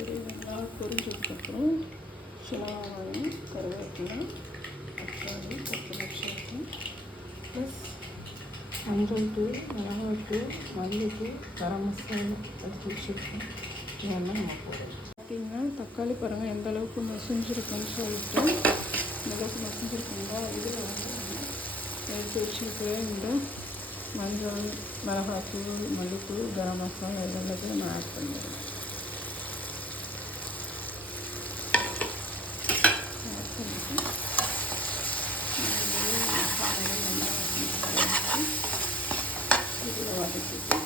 ஒரு நல்லா பொரிஞ்சதுக்கப்புறம் சின்ன வெங்காயம், கருவேப்பிலை, தக்காளி, கொத்தமல்லி சேர்த்து ப்ளஸ் மஞ்சள் தூள், மிளகாய்த்தூள், மல்லித்தூள், கரம் மசாலா எடுத்து வச்சுருக்கோம். இதெல்லாம் நம்ம போடுறோம். பார்த்திங்கன்னா தக்காளி பாருங்கள் எந்த அளவுக்கு மசிஞ்சிருக்குன்னு சொல்லிட்டு இந்த அளவுக்கு மசிஞ்சிருக்குங்களா. இதில் வந்து எடுத்து வச்சுருக்கிற இந்த மஞ்சள், மிளகாய்த்தூள், மல்லித்தூள், கரம் மசாலா எல்லாத்தையும் நம்ம ஆட் பண்ணிடுறோம். ஆட் பண்ணிவிட்டு இதில் வதக்கிட்டு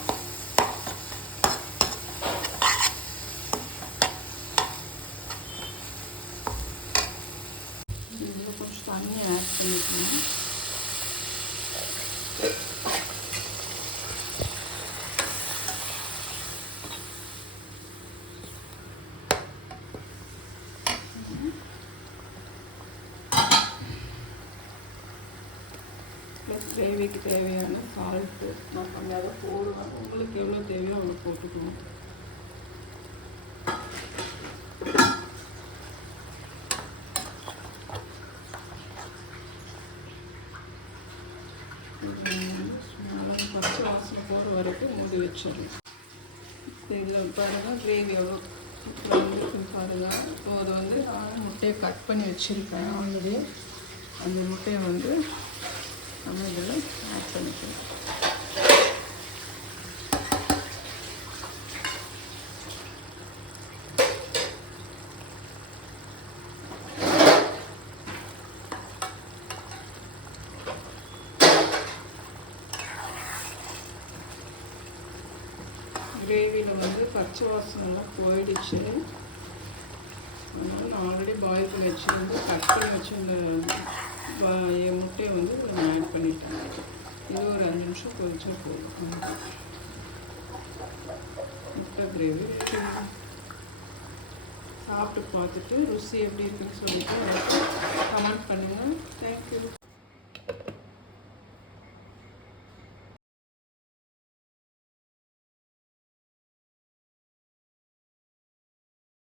இதில் கொஞ்சம் தண்ணி ஆட் பண்ணிக்கணும். ப்ளஸ் கிரேவிக்கு தேவையான சால்ட்டு நான் கொஞ்சம் போடுவேன். உங்களுக்கு எவ்வளோ தேவையோ அவ்வளோ போட்டுக்கணும். நல்லா பச்சை வாசனை போகிற வரைக்கும் மூடி வச்சிடணும். இதில் பாருங்கள் கிரேவி எவ்வளோ வந்துருக்குன்னு பாருங்கள். ஸோ அதை வந்து நான் முட்டையை கட் பண்ணி வச்சுருக்கேன் ஆல்ரெடி. அந்த முட்டையை வந்து நம்ம இதில் ஆட் பண்ணிக்கலாம். கிரேவியில் வந்து பச்சை வாசனைலாம் போயிடுச்சு. அதனால் நான் ஆல்ரெடி பாயில் பண்ணி வச்சுருந்து கட் பண்ணி வச்சுருந்த முட்டையை வந்து நான் ஆட் பண்ணிட்டேன். இது ஒரு 5 நிமிஷம் கொதிச்சா போதும். முட்டை கிரேவி சாப்பிட்டு பார்த்துட்டு ருசி எப்படி இருக்குன்னு சொல்லிட்டு கமெண்ட் பண்ணுங்கள். தேங்க்யூ.